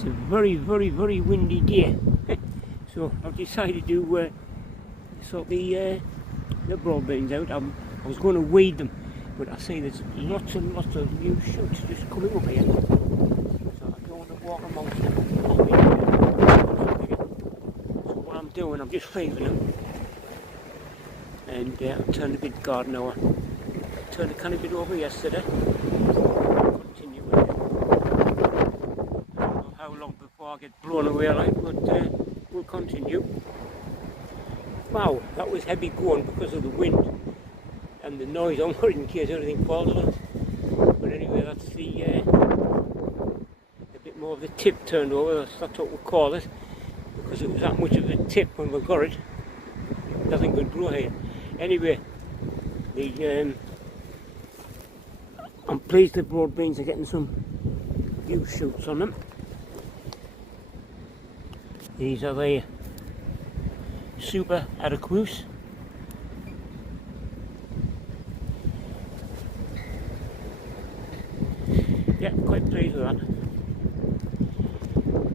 It's a very, very, very windy day. So I've decided to sort the broadbeans out. I was going to weed them, but I see there's lots and lots of new shoots just coming up here. So I don't want to walk amongst them. So what I'm doing, I'm just leaving them. And I turned a bit garden now. I turned a kind of bit over yesterday. Continue with it. I don't know how long before I get blown away like, but we'll continue. Wow, that was heavy going because of the wind and the noise on it in case everything falls on it. But anyway, that's the a bit more of the tip turned over. That's what we call it, because it was that much of a tip when we got it. Nothing could grow here. Anyway, I'm pleased the broadbeans are getting some new shoots on them. These are the super adequate. Yeah, quite pleased with that.